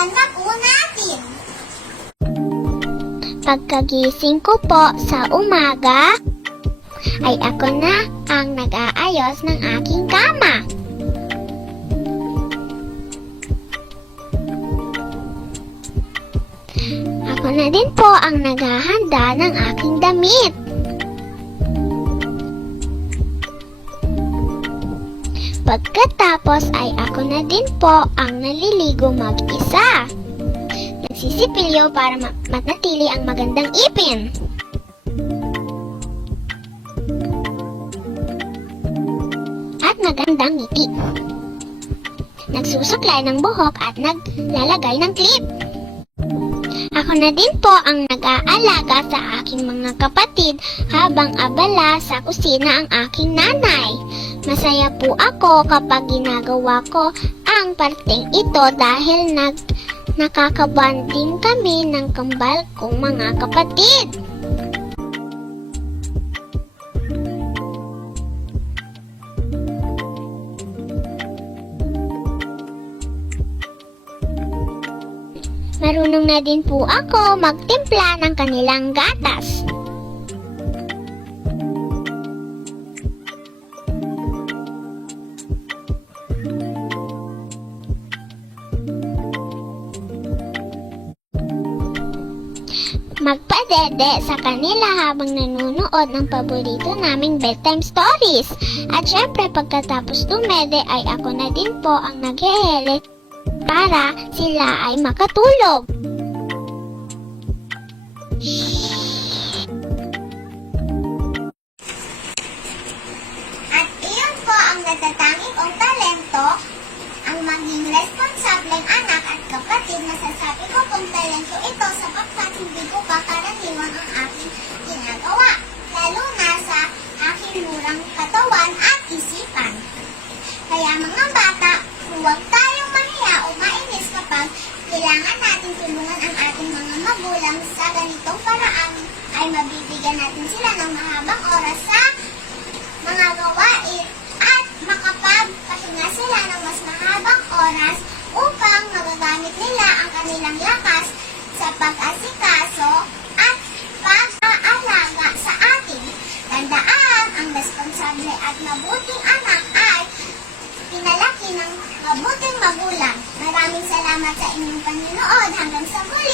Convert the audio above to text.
Simulan na po natin! Pagkagising ko po sa umaga, ay ako na ang nag-aayos ng aking kama. Ako na din po ang naghahanda ng aking damit. Pagkatapos ay ako na din po ang naliligo mag-isa. Nagsisipilyo para manatili ang magandang ipin. At magandang ngiti. Nagsusuklay ng buhok at naglalagay ng clip. Ako na din po ang nag-aalaga sa aking mga kapatid habang abala sa kusina ang aking nanay. Masaya po ako kapag ginagawa ko ang parteng ito dahil nakakabanding kami ng kambal kong mga kapatid. Marunong na din po ako magtimpla ng kanilang gatas. Magpadede sa kanila habang nanonood ng paborito naming bedtime stories. At syempre pagkatapos tumede ay ako na din po ang naghehelet para sila ay makatulog. At iyon po ang natatanging kong talento, ang maging responsableng anak at kapatid. Nasasabi ko pong talento ito sapagkat hindi ko kakaraniwan ang aking ginagawa, lalo na sa aking murang katawan at isipan. Kaya mga bata, huwag tayong mahiya o mainis kapag kailangan natin tulungan ang ating mga magulang. Sa ganitong paraan ay mabibigyan natin sila ng mahabang oras sa mga gawain at makapagpahinga sila ng mas mahabang oras upang magagamit nila ang kanilang lakas sa pag-asikaso at pag-aalaga sa atin. Tandaan, ang responsable at mabuting anak ay pinalaki ng mabuting magulang. Maraming salamat sa inyong panonood. Hanggang sa muli!